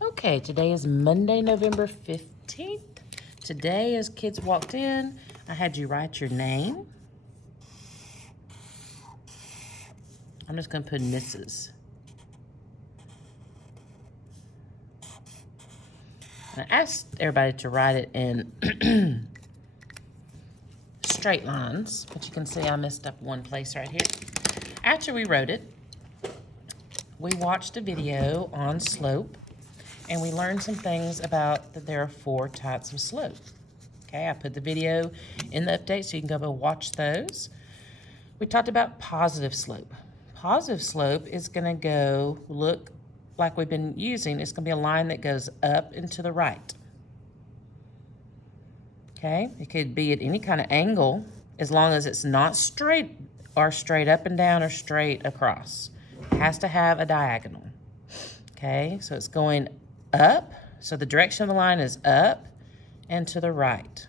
Okay, today is Monday, November 15th. Today, as kids walked in, I had you write your name. I'm just going to put Mrs. And I asked everybody to write it in straight lines, but you can see I messed up one place right here. After we wrote it, we watched a video on slope, and we learned some things about that there are 4 types of slope. Okay, I put the video in the update so you can go watch those. We talked about positive slope. Positive slope is going to go look like we've been using. It's going to be a line that goes up and to the right. Okay, it could be at any kind of angle as long as it's not straight or straight up and down or straight across. It has to have a diagonal. Okay, so it's going up. So the direction of the line is up and to the right.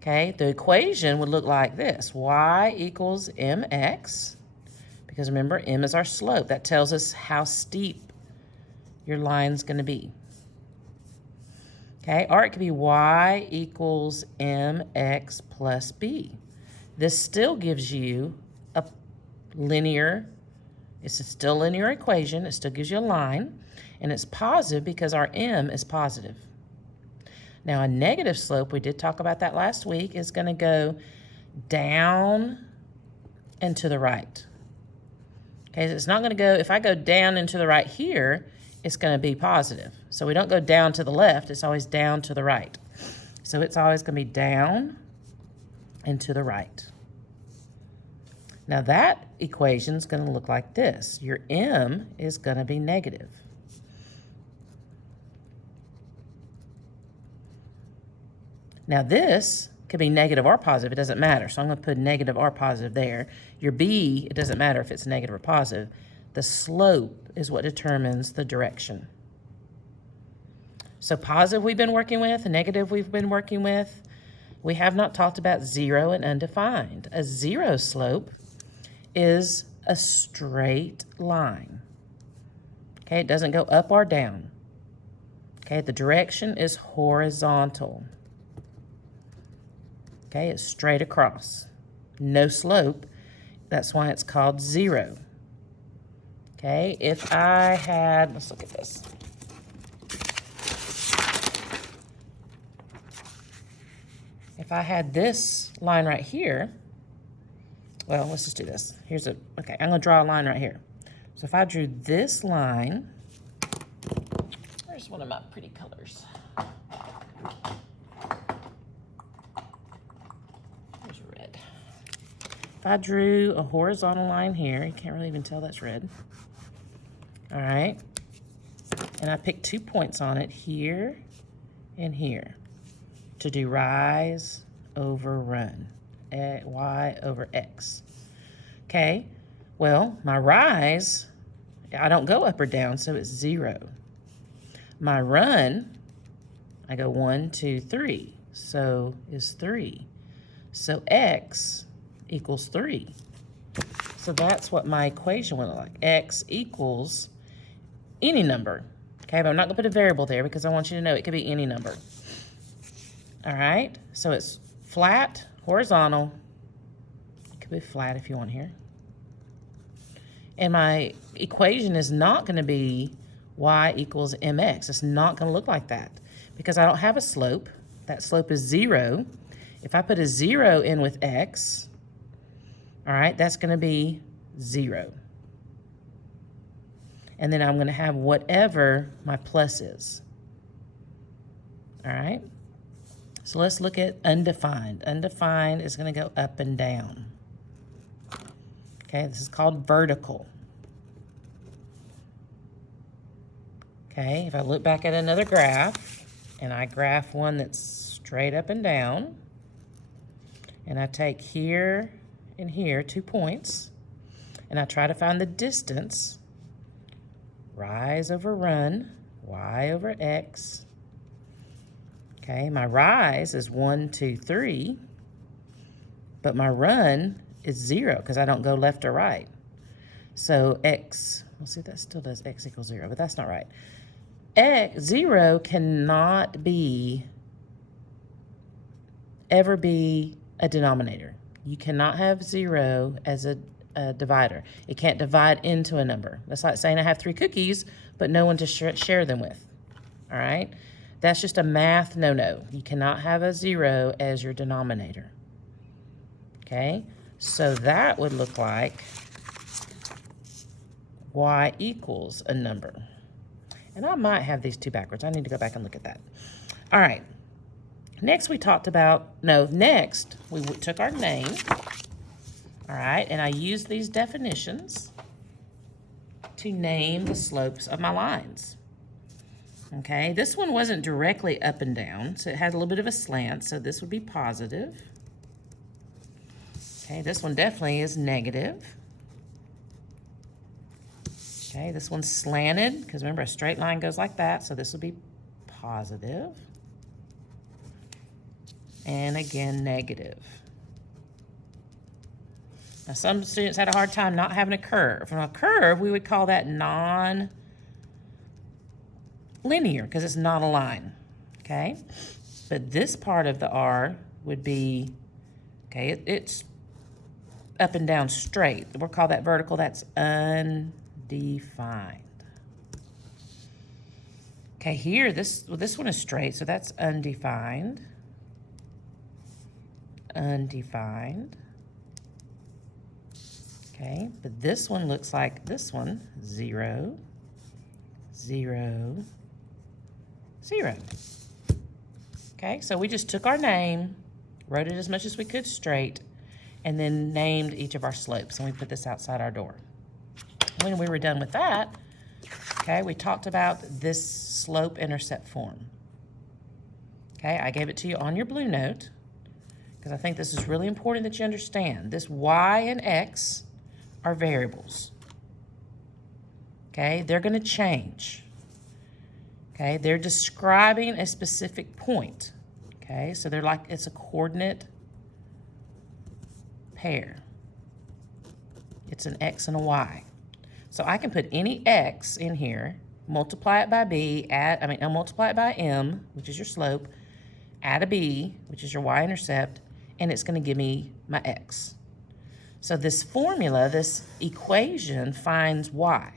Okay, the equation would look like this. Y equals mx, because remember, m is our slope. That tells us how steep your line's going to be. Okay, or it could be y equals mx plus b. This still gives you a linear, it's still a linear equation. It still gives you a line, and it's positive because our m is positive. Now, a negative slope, we did talk about that last week, is going to go down and to the right. Okay, so it's not going to go, if I go down and to the right here, it's going to be positive. So we don't go down to the left, it's always down to the right. So it's always going to be down and to the right. Now that equation is going to look like this. Your m is going to be negative. Now this could be negative or positive, it doesn't matter. So I'm going to put negative or positive there. Your b, it doesn't matter if it's negative or positive. The slope is what determines the direction. So positive we've been working with, negative we've been working with. We have not talked about zero and undefined. A zero slope is a straight line. Okay, it doesn't go up or down. Okay, the direction is horizontal. Okay, it's straight across. No slope. That's why it's called zero. Okay, if I had, let's look at this. If I had this line right here, well, let's just do this. Okay, I'm gonna draw a line right here. So if I drew this line, where's one of my pretty colors? There's red. If I drew a horizontal line here, you can't really even tell that's red. All right, and I picked 2 points on it, here and here, to do rise over run, y over x. Okay, well, my rise, I don't go up or down, so it's 0. My run, I go 1, 2, 3, so is 3. So x equals 3. So that's what my equation would look like. X equals any number. Okay, but I'm not going to put a variable there because I want you to know it could be any number. All right, so it's flat, horizontal. It could be flat if you want here. And my equation is not going to be y equals mx. It's not going to look like that because I don't have a slope. That slope is 0. If I put a 0 in with x, all right, that's going to be 0. And then I'm going to have whatever my plus is. All right. So let's look at undefined. Undefined is going to go up and down. Okay, this is called vertical. Okay, if I look back at another graph, and I graph one that's straight up and down, and I take here and here 2 points, and I try to find the distance, rise over run, y over x. Okay, my rise is 1, 2, 3, but my run is 0 because I don't go left or right. So x We'll see if that still does x equals 0, but that's not right. 0 cannot ever be a denominator. You cannot have 0 as a divider. It can't divide into a number. That's like saying I have 3 cookies, but no one to share them with. All right? That's just a math no-no. You cannot have a 0 as your denominator. Okay? So that would look like y equals a number. And I might have these two backwards. I need to go back and look at that. All right. Next we talked about, next we took our name. All right, and I used these definitions to name the slopes of my lines. Okay, this one wasn't directly up and down, so it had a little bit of a slant, so this would be positive. Okay, this one definitely is negative. Okay, this one's slanted, because remember a straight line goes like that, so this would be positive. And again, negative. Now, some students had a hard time not having a curve. From a curve, we would call that non-linear because it's not a line, okay? But this part of the R would be, okay, it's up and down straight. We'll call that vertical. That's undefined. Okay, here, this one is straight, so that's undefined. Undefined. Okay, but this one looks like this one, 0, 0, 0. Okay, so we just took our name, wrote it as much as we could straight, and then named each of our slopes, and we put this outside our door. When we were done with that, okay, we talked about this slope-intercept form. Okay, I gave it to you on your blue note, because I think this is really important that you understand. This y and x are variables. Okay, they're going to change. Okay, they're describing a specific point. Okay, so they're like, it's a coordinate pair. It's an x and a y. So I can put any x in here, multiply it by b, I'll multiply it by m, which is your slope, add a b, which is your y-intercept, and it's going to give me my x. So this formula, this equation finds y.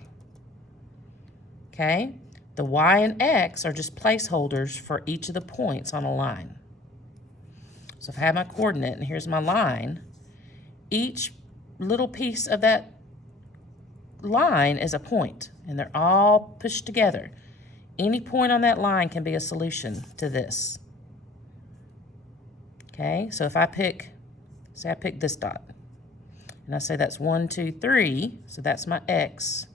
Okay? The y and x are just placeholders for each of the points on a line. So if I have my coordinate and here's my line, each little piece of that line is a point, and they're all pushed together. Any point on that line can be a solution to this. Okay? So if I pick, say I pick this dot, and I say that's 1, 2, 3, so that's my x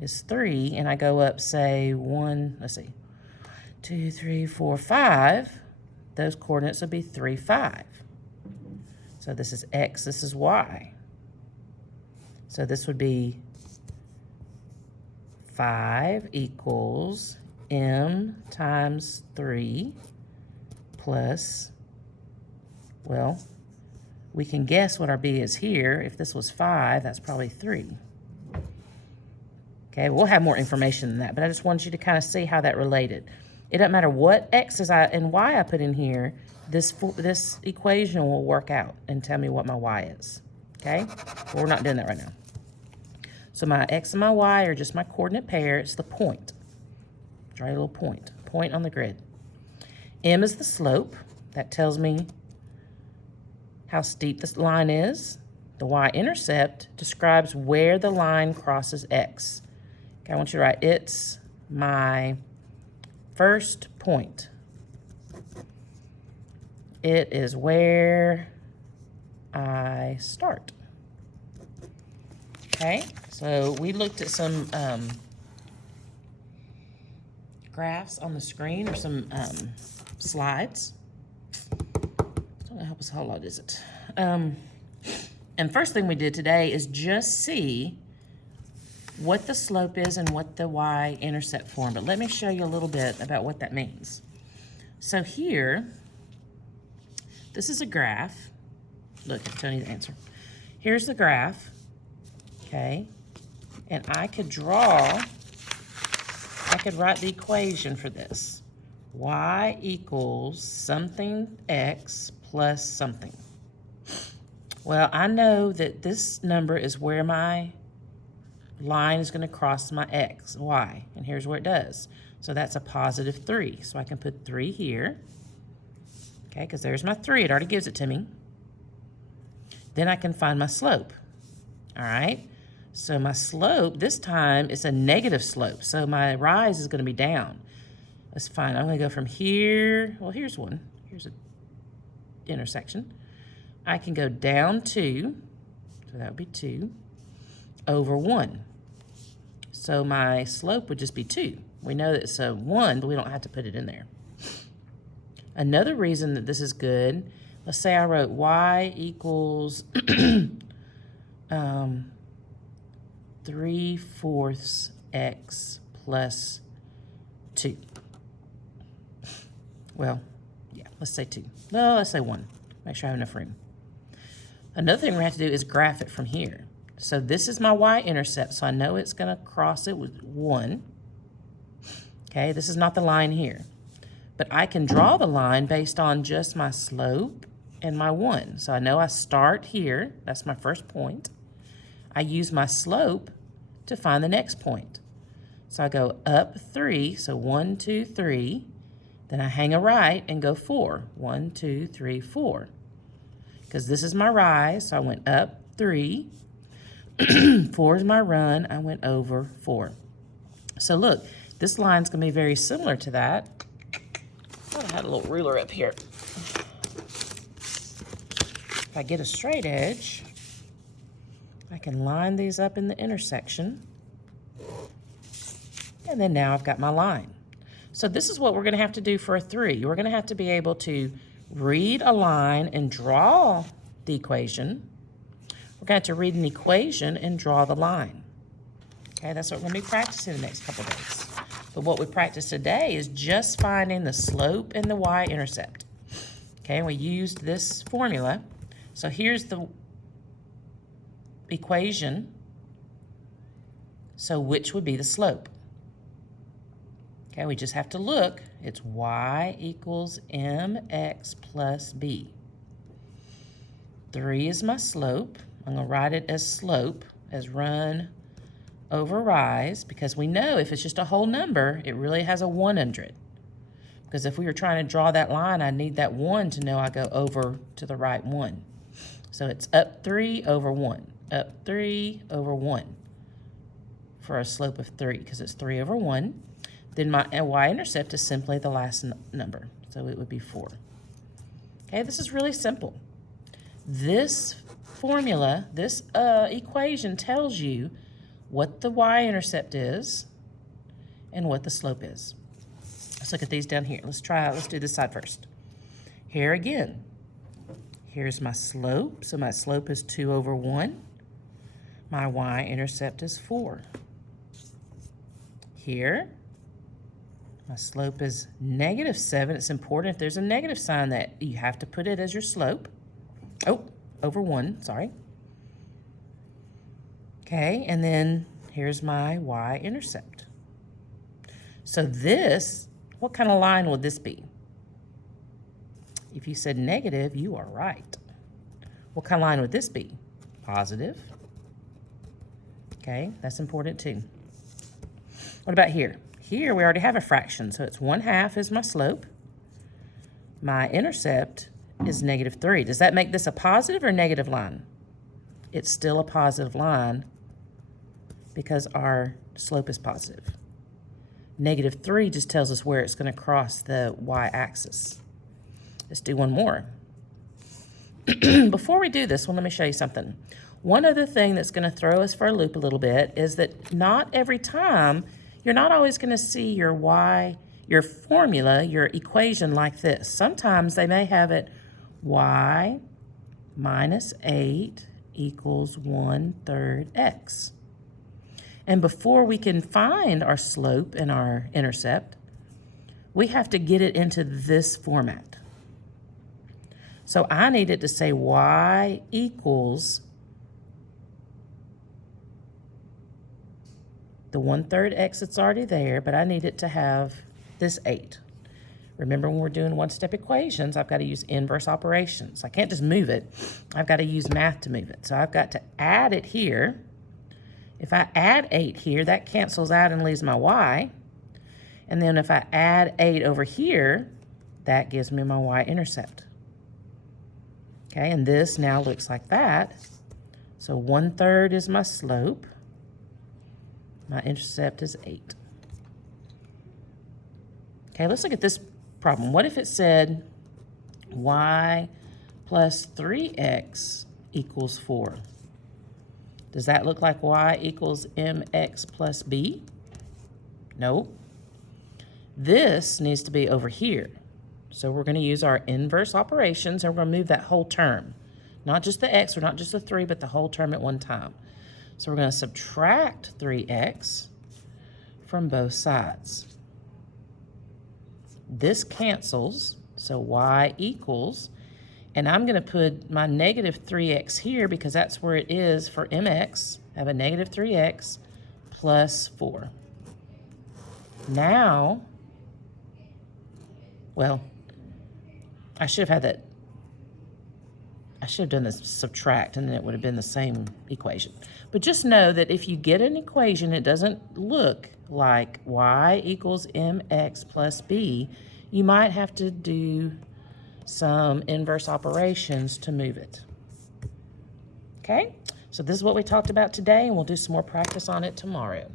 is 3, and I go up, say 1, let's see, 2, 3, 4, 5, those coordinates would be 3, 5. So this is x, this is y. So this would be 5 equals m times 3 plus, well, we can guess what our b is here. If this was 5, that's probably 3. Okay, we'll have more information than that, but I just wanted you to kind of see how that related. It doesn't matter what x's and y I put in here, this equation will work out and tell me what my y is. Okay, but we're not doing that right now. So my x and my y are just my coordinate pair. It's the point. Draw a little point on the grid. M is the slope. That tells me how steep this line is. The y-intercept describes where the line crosses x. Okay, I want you to write, it's my first point. It is where I start. Okay, so we looked at some graphs on the screen, or some slides. Don't know, help us, how long is it? And first thing we did today is just see what the slope is and what the y-intercept form. But let me show you a little bit about what that means. So here, this is a graph. Look, I'm telling you the answer. Here's the graph, okay? And I could write the equation for this. Y equals something x plus something. Well, I know that this number is where my line is going to cross my x, y, and here's where it does. So that's a positive 3. So I can put 3 here, okay, because there's my 3. It already gives it to me. Then I can find my slope, all right? So my slope, this time, it's a negative slope, so my rise is going to be down. That's fine. I'm going to go from here. Well, here's one. Here's an intersection. I can go down 2, so that would be 2, over 1. So my slope would just be 2. We know that it's a 1, but we don't have to put it in there. Another reason that this is good, let's say I wrote y equals 3/4 x plus 2. Well, yeah, let's say 2. No, let's say 1. Make sure I have enough room. Another thing we have to do is graph it from here. So this is my y-intercept, so I know it's going to cross it with 1. Okay, this is not the line here. But I can draw the line based on just my slope and my 1. So I know I start here. That's my first point. I use my slope to find the next point. So I go up 3, so 1, 2, 3. Then I hang a right and go 4. 1, 2, 3, 4. Because this is my rise, so I went up 3. 4 is my run. I went over 4. So look, this line's going to be very similar to that. I had a little ruler up here. If I get a straight edge, I can line these up in the intersection. And then now I've got my line. So this is what we're going to have to do for a 3. We're going to have to be able to read a line and draw the equation. We're going to have to read an equation and draw the line. Okay, that's what we're going to be practicing the next couple of days. But what we practice today is just finding the slope and the y-intercept. Okay, and we used this formula. So here's the equation. So which would be the slope? Okay, we just have to look. It's y equals mx plus b. 3 is my slope. I'm going to write it as slope, as run over rise, because we know if it's just a whole number, it really has a 100. Because if we were trying to draw that line, I need that 1 to know I go over to the right 1. So it's up 3 over 1. Up 3 over 1 for a slope of 3, because it's 3 over 1. Then my y-intercept is simply the last number, so it would be 4. Okay, this is really simple. This formula, this equation tells you what the y-intercept is and what the slope is. Let's look at these down here. Let's do this side first. Here again, here's my slope. So my slope is 2 over 1. My y-intercept is 4. Here, my slope is negative 7. It's important if there's a negative sign that you have to put it as your slope. Oh, over 1, sorry. Okay, and then here's my y-intercept. So this, what kind of line would this be? If you said negative, you are right. What kind of line would this be? Positive. Okay, that's important too. What about here? Here we already have a fraction, so it's 1/2 is my slope. My intercept is negative 3. Does that make this a positive or negative line? It's still a positive line because our slope is positive. Negative 3 just tells us where it's going to cross the y-axis. Let's do one more. Before we do this one, let me show you something. One other thing that's going to throw us for a loop a little bit is that not every time, you're not always going to see your formula, your equation like this. Sometimes they may have it y minus 8 equals 1/3 x. And before we can find our slope and our intercept, we have to get it into this format. So I need it to say y equals the 1/3 x that's already there, but I need it to have this 8. Remember, when we're doing one-step equations, I've got to use inverse operations. I can't just move it. I've got to use math to move it. So I've got to add it here. If I add 8 here, that cancels out and leaves my y. And then if I add 8 over here, that gives me my y-intercept. Okay, and this now looks like that. So 1/3 is my slope. My intercept is 8. Okay, let's look at this problem. What if it said y plus 3x equals 4? Does that look like y equals mx plus b? No. This needs to be over here. So we're going to use our inverse operations, and we're going to move that whole term. Not just the x, or not just the 3, but the whole term at one time. So we're going to subtract 3x from both sides. This cancels, so y equals, and I'm going to put my negative 3x here because that's where it is for mx. I have a negative 3x plus 4. Now, well, I should have had that. I should have done this subtract, and then it would have been the same equation. But just know that if you get an equation, it doesn't look like y equals mx plus b, you might have to do some inverse operations to move it. Okay? So this is what we talked about today, and we'll do some more practice on it tomorrow.